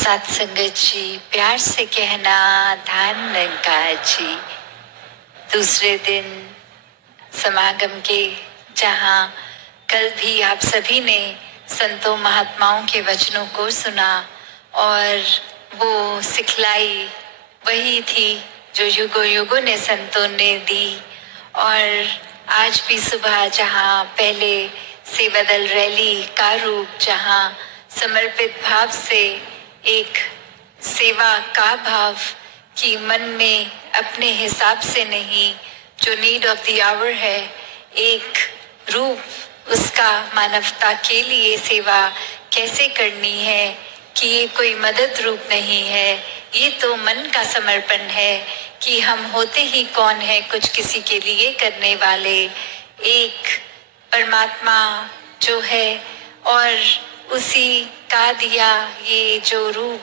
सत्संगत जी, प्यार से कहना धान निरंकार जी। दूसरे दिन समागम के जहाँ कल भी आप सभी ने संतों महात्माओं के वचनों को सुना और वो सिखलाई वही थी जो युगों युगों ने संतों ने दी। और आज भी सुबह जहाँ पहले से बदल रैली का रूप, जहाँ समर्पित भाव से एक सेवा का भाव कि मन में अपने हिसाब से नहीं, जो नीड ऑफ द आवर है, एक रूप उसका मानवता के लिए सेवा कैसे करनी है कि ये कोई मदद रूप नहीं है, ये तो मन का समर्पण है कि हम होते ही कौन है कुछ किसी के लिए करने वाले। एक परमात्मा जो है और उसी का दिया ये जो रूप,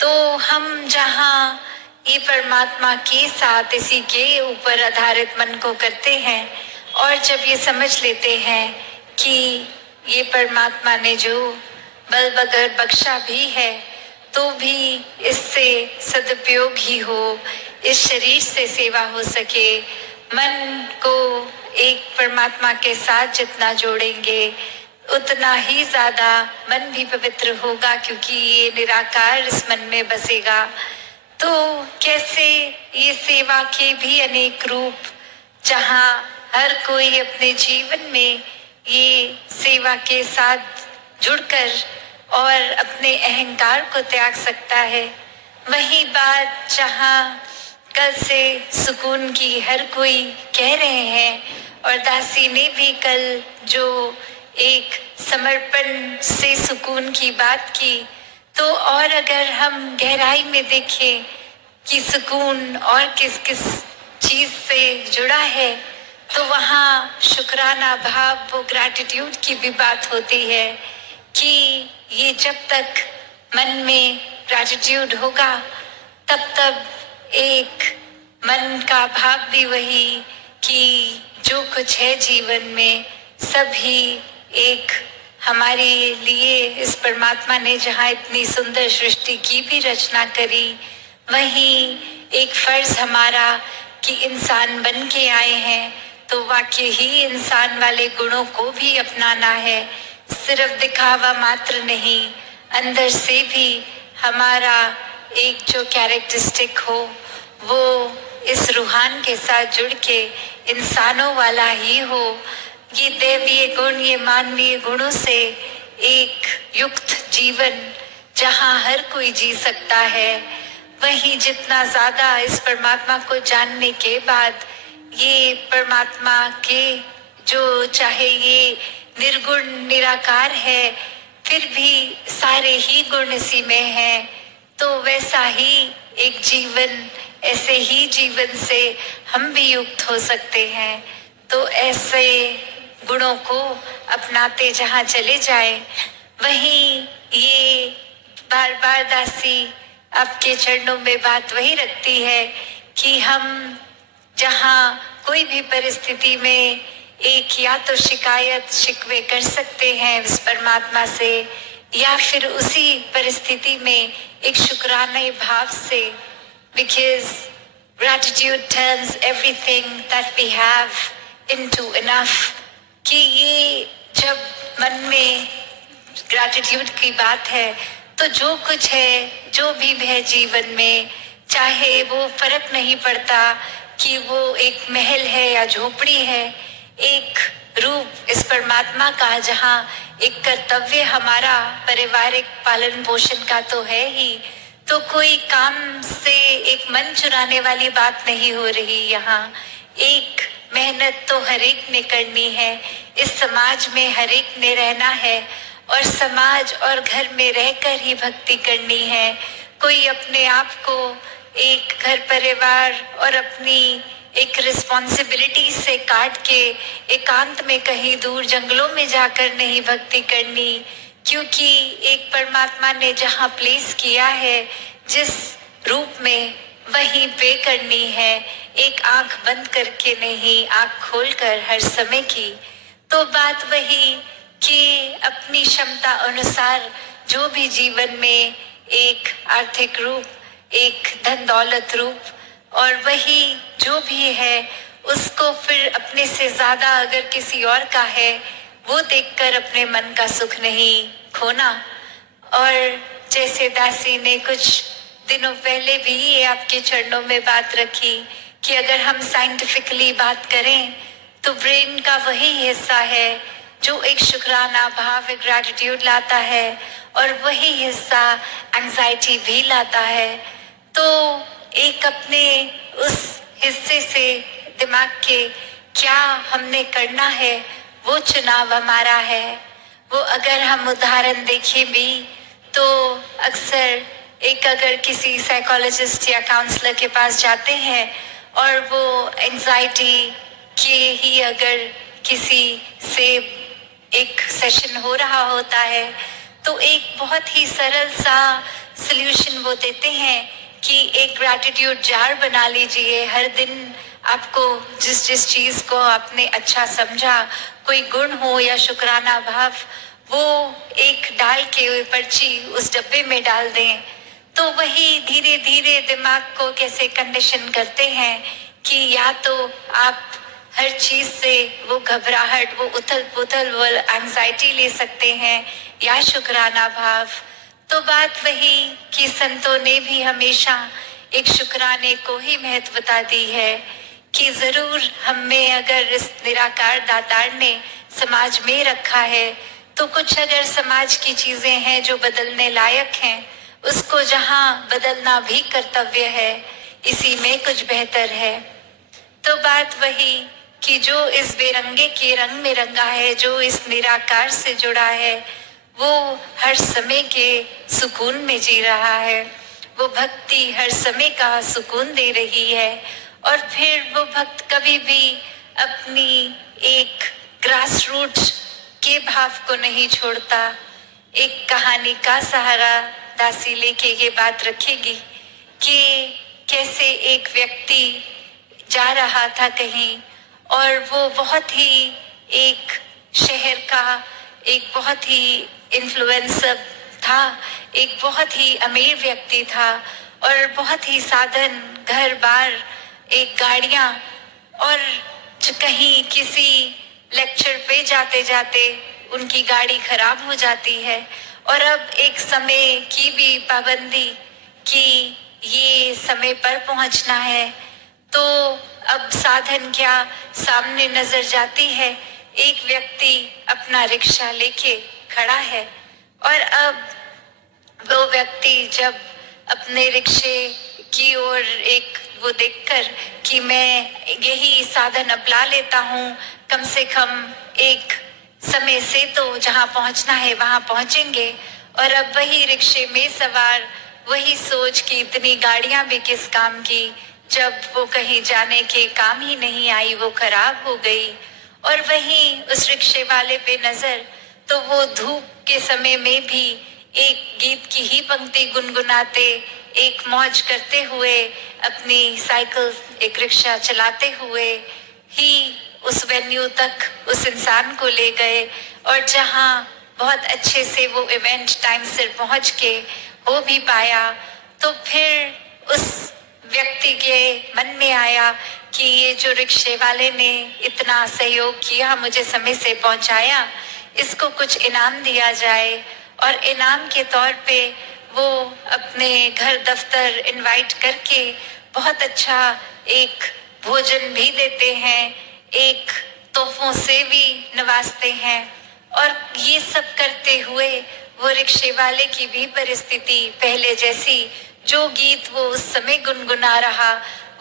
तो हम जहाँ ये परमात्मा के साथ इसी के ऊपर आधारित मन को करते हैं और जब ये समझ लेते हैं कि ये परमात्मा ने जो बल बगैर बख्शा भी है तो भी इससे सदुपयोग ही हो, इस शरीर से सेवा हो सके। मन को एक परमात्मा के साथ जितना जोड़ेंगे उतना ही ज्यादा मन भी पवित्र होगा, क्योंकि ये निराकार इस मन में बसेगा। तो कैसे ये सेवा के भी अनेक रूप, जहाँ हर कोई अपने जीवन में ये सेवा के साथ जुड़कर और अपने अहंकार को त्याग सकता है। वही बात जहाँ कल से सुकून की हर कोई कह रहे हैं और दासी ने भी कल जो एक समर्पण से सुकून की बात की, तो और अगर हम गहराई में देखें कि सुकून और किस किस चीज से जुड़ा है, तो वहाँ शुक्राना भाव, वो ग्रैटिट्यूड की भी बात होती है कि ये जब तक मन में ग्रैटिट्यूड होगा तब तब एक मन का भाव भी वही कि जो कुछ है जीवन में सब ही एक हमारे लिए इस परमात्मा ने जहाँ इतनी सुंदर सृष्टि की भी रचना करी, वहीं एक फर्ज हमारा कि इंसान बन के आए हैं तो वाकई ही इंसान वाले गुणों को भी अपनाना है। सिर्फ दिखावा मात्र नहीं, अंदर से भी हमारा एक जो कैरेक्टरिस्टिक हो वो इस रूहान के साथ जुड़ के इंसानों वाला ही हो। ये दैवीय गुण, ये मानवीय गुणों से एक युक्त जीवन जहाँ हर कोई जी सकता है। वहीं जितना ज्यादा इस परमात्मा को जानने के बाद ये परमात्मा के जो चाहे ये निर्गुण निराकार है, फिर भी सारे ही गुण इसी में हैं, तो वैसा ही एक जीवन, ऐसे ही जीवन से हम भी युक्त हो सकते हैं। तो ऐसे गुणों को अपनाते जहाँ चले जाए, वहीं ये बार बार दासी आपके चरणों में बात वही रखती है कि हम जहाँ कोई भी परिस्थिति में एक या तो शिकायत शिकवे कर सकते हैं इस परमात्मा से, या फिर उसी परिस्थिति में एक शुक्राने भाव से, because gratitude turns everything that we have into enough, कि ये जब मन में ग्रैटिट्यूड की बात है तो जो कुछ है, जो भी है जीवन में, चाहे वो फर्क नहीं पड़ता कि वो एक महल है या झोपड़ी है, एक रूप इस परमात्मा का जहाँ एक कर्तव्य हमारा पारिवारिक पालन पोषण का तो है ही, तो कोई काम से एक मन चुराने वाली बात नहीं हो रही। यहाँ एक मेहनत तो हर एक ने करनी है, इस समाज में हर एक ने रहना है और समाज और घर में रहकर ही भक्ति करनी है। कोई अपने आप को एक घर परिवार और अपनी एक रिस्पॉन्सिबिलिटी से काट के एकांत में कहीं दूर जंगलों में जाकर नहीं भक्ति करनी, क्योंकि एक परमात्मा ने जहाँ प्लेस किया है जिस रूप में, वहीं पे करनी है। एक आंख बंद करके नहीं, आंख खोलकर हर समय की। तो बात वही कि अपनी क्षमता अनुसार जो भी जीवन में एक आर्थिक रूप, एक धन दौलत रूप, और वही जो भी है उसको फिर अपने से ज्यादा अगर किसी और का है वो देखकर अपने मन का सुख नहीं खोना। और जैसे दासी ने कुछ दिनों पहले भी ये आपके चरणों में बात रखी कि अगर हम साइंटिफिकली बात करें तो ब्रेन का वही हिस्सा है जो एक शुक्राना भाव, एक ग्रैटिट्यूड लाता है, और वही हिस्सा एंजाइटी भी लाता है। तो एक अपने उस हिस्से से दिमाग के क्या हमने करना है वो चुनाव हमारा है। वो अगर हम उदाहरण देखें भी तो अक्सर एक अगर किसी साइकोलॉजिस्ट या काउंसलर के पास जाते हैं और वो एंजाइटी के ही अगर किसी से एक सेशन हो रहा होता है तो एक बहुत ही सरल सा सल्यूशन वो देते हैं कि एक ग्रैटिट्यूड जार बना लीजिए। हर दिन आपको जिस जिस चीज को आपने अच्छा समझा, कोई गुण हो या शुक्राना भाव, वो एक डाल के पर्ची उस डब्बे में डाल दें। तो वही धीरे धीरे दिमाग को कैसे कंडीशन करते हैं कि या तो आप हर चीज से वो घबराहट, वो उथल पुथल, वो एंजाइटी ले सकते हैं या शुक्राना भाव। तो बात वही कि संतों ने भी हमेशा एक शुक्राने को ही महत्वता दी है कि जरूर हमें अगर इस निराकार दातार ने समाज में रखा है तो कुछ अगर समाज की चीजें हैं जो बदलने लायक हैं, उसको जहां बदलना भी कर्तव्य है, इसी में कुछ बेहतर है। तो बात वही कि जो इस बेरंगे के रंग में रंगा है, जो इस निराकार से जुड़ा है, वो हर समय के सुकून में जी रहा है। वो भक्ति हर समय का सुकून दे रही है, और फिर वो भक्त कभी भी अपनी एक ग्रास रूट्स के भाव को नहीं छोड़ता। एक कहानी का सहारा दासी लेके ये बात रखेगी कि कैसे एक व्यक्ति जा रहा था कहीं, और वो बहुत ही एक शहर का एक बहुत ही इन्फ्लुएंसर था, एक बहुत ही अमीर व्यक्ति था, और बहुत ही साधन, घर बार, एक गाड़ियां, और कहीं किसी लेक्चर पे जाते जाते उनकी गाड़ी खराब हो जाती है, और अब एक समय की भी पाबंदी कि ये समय पर पहुंचना है। तो अब साधन क्या सामने नजर जाती है, एक व्यक्ति अपना रिक्शा लेके खड़ा है, और अब वो व्यक्ति जब अपने रिक्शे की ओर एक वो देखकर कि मैं यही साधन अपना लेता हूँ, कम से कम एक समय से तो जहाँ पहुँचना है वहाँ पहुँचेंगे, और अब वही रिक्शे में सवार वही सोच कि इतनी गाड़ियां भी किस काम की, जब वो कहीं जाने के काम ही नहीं आई, वो खराब हो गई। और वहीं उस रिक्शे वाले पे नजर, तो वो धूप के समय में भी एक गीत की ही पंक्ति गुनगुनाते, एक मौज करते हुए, अपनी साइकिल, एक रिक्शा चलाते हुए ही उस वेन्यू तक उस इंसान को ले गए, और जहां बहुत अच्छे से वो इवेंट टाइम से पहुंच के हो भी पाया। तो फिर उस व्यक्ति के मन में आया कि ये जो रिक्शे वाले ने इतना सहयोग किया, मुझे समय से पहुंचाया, इसको कुछ इनाम दिया जाए। और इनाम के तौर पे वो अपने घर दफ्तर इनवाइट करके बहुत अच्छा एक भोजन भी देते हैं, एक तोहफों से भी नवाजते हैं। और ये सब करते हुए वो रिक्शे वाले की भी परिस्थिति पहले जैसी, जो गीत वो उस समय गुनगुना रहा,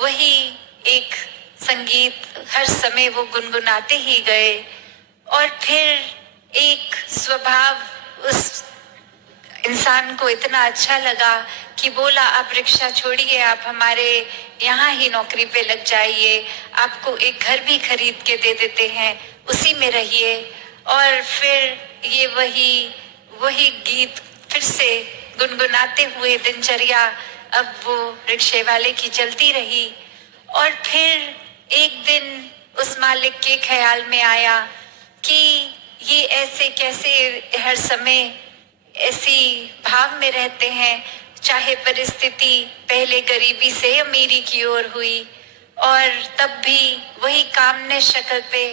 वही एक संगीत हर समय वो गुनगुनाते ही गए। और फिर एक स्वभाव उस इंसान को इतना अच्छा लगा कि बोला, आप रिक्शा छोड़िए, आप हमारे यहाँ ही नौकरी पे लग जाइए, आपको एक घर भी खरीद के दे देते हैं, उसी में रहिए। और फिर ये वही गीत फिर से गुनगुनाते हुए दिनचर्या अब वो रिक्शे वाले की चलती रही। और फिर एक दिन उस मालिक के ख्याल में आया कि ये ऐसे कैसे हर समय ऐसी भाव में रहते हैं, चाहे परिस्थिति पहले गरीबी से अमीरी की ओर हुई, और तब भी वही कामने शक्ल पे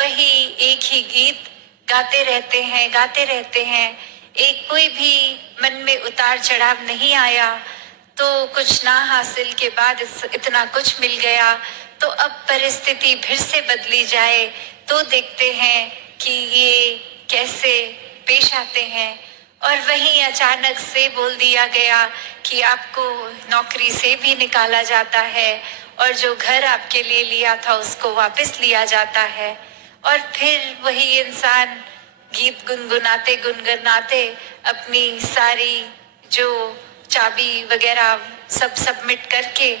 वही एक ही गीत गाते रहते हैं। एक कोई भी मन में उतार चढ़ाव नहीं आया। तो कुछ ना हासिल के बाद इतना कुछ मिल गया, तो अब परिस्थिति फिर से बदली जाए तो देखते हैं कि ये कैसे पेश आते हैं। और वहीं अचानक से बोल दिया गया कि आपको नौकरी से भी निकाला जाता है, और जो घर आपके लिए लिया था उसको वापस लिया जाता है। और फिर वही इंसान गीत गुनगुनाते गुनगुनाते अपनी सारी जो चाबी वगैरह सब सबमिट करके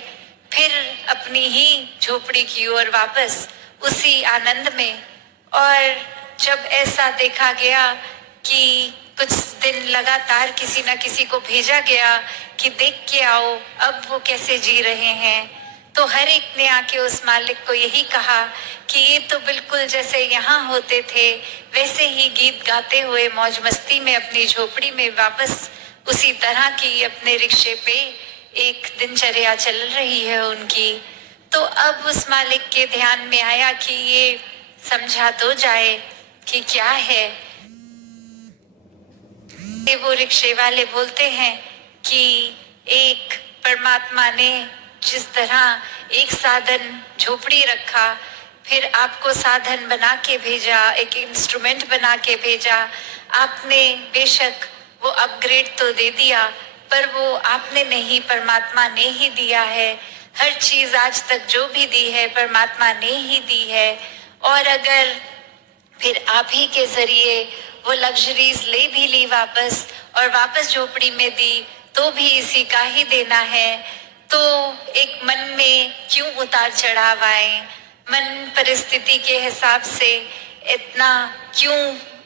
फिर अपनी ही झोपड़ी की ओर वापस उसी आनंद में। और जब ऐसा देखा गया कि कुछ दिन लगातार किसी न किसी को भेजा गया कि देख के आओ अब वो कैसे जी रहे हैं, तो हर एक ने आके उस मालिक को यही कहा कि ये तो बिल्कुल जैसे यहाँ होते थे वैसे ही गीत गाते हुए मौज मस्ती में अपनी झोपड़ी में वापस उसी तरह की अपने रिक्शे पे एक दिनचर्या चल रही है उनकी। तो अब उस मालिक के ध्यान में आया कि ये समझा तो जाए कि क्या है। वो रिक्शे वाले बोलते हैं कि एक परमात्मा ने जिस तरह एक साधन झोपड़ी रखा, फिर आपको साधन बना के भेजा, एक इंस्ट्रूमेंट बना के भेजा। आपने बेशक वो अपग्रेड तो दे दिया, पर वो आपने नहीं, परमात्मा ने ही दिया है। हर चीज आज तक जो भी दी है परमात्मा ने ही दी है। और अगर फिर आप ही के जरिए वो लग्जरीज ले भी ली वापस और वापस झोपड़ी में दी, तो भी इसी का ही देना है। तो एक मन में क्यों उतार चढ़ाव आए, मन परिस्थिति के हिसाब से इतना क्यों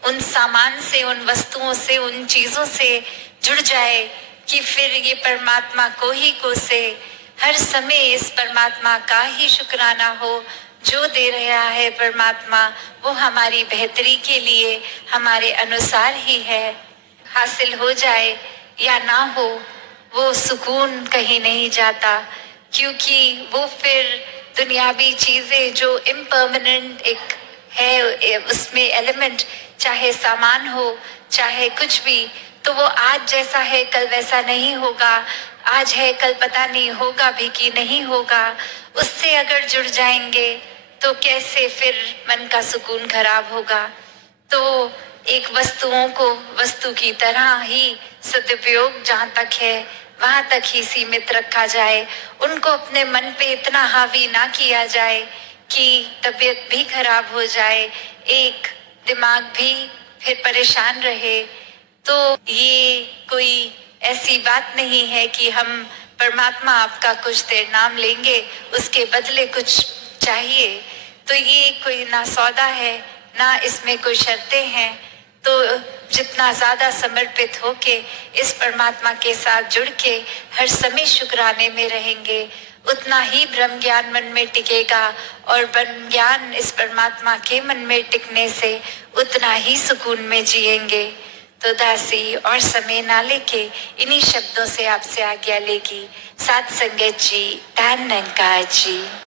उन सामान से, उन वस्तुओं से, उन चीजों से जुड़ जाए कि फिर ये परमात्मा को ही कोसे। हर समय इस परमात्मा का ही शुक्राना हो, जो दे रहा है परमात्मा वो हमारी बेहतरी के लिए हमारे अनुसार ही है। हासिल हो जाए या ना हो, वो सुकून कहीं नहीं जाता, क्योंकि वो फिर दुनियावी चीजें जो इम्परमानेंट एक है उसमें एलिमेंट, चाहे सामान हो चाहे कुछ भी, तो वो आज जैसा है कल वैसा नहीं होगा। आज है कल पता नहीं होगा भी कि नहीं होगा। उससे अगर जुड़ जाएंगे तो कैसे फिर मन का सुकून खराब होगा। तो एक वस्तुओं को वस्तु की तरह ही सदुपयोग जहाँ तक है वहां तक ही सीमित रखा जाए। उनको अपने मन पे इतना हावी ना किया जाए कि तबीयत भी खराब हो जाए, एक दिमाग भी फिर परेशान रहे। तो ये कोई ऐसी बात नहीं है कि हम परमात्मा आपका कुछ देर नाम लेंगे उसके बदले कुछ चाहिए। तो ये कोई ना सौदा है ना इसमें कोई शर्तें हैं। तो जितना ज्यादा समर्पित होके इस परमात्मा के साथ जुड़ के हर समय शुक्राने में रहेंगे, उतना ही ब्रह्म ज्ञान मन में टिकेगा। और ब्रह्म ज्ञान इस परमात्मा के मन में टिकने से उतना ही सुकून में जिएंगे। तो दासी और समय ना लेके इन्हीं शब्दों से आपसे आज्ञा लेगी। साथ संगत जी, धन निरंकार जी।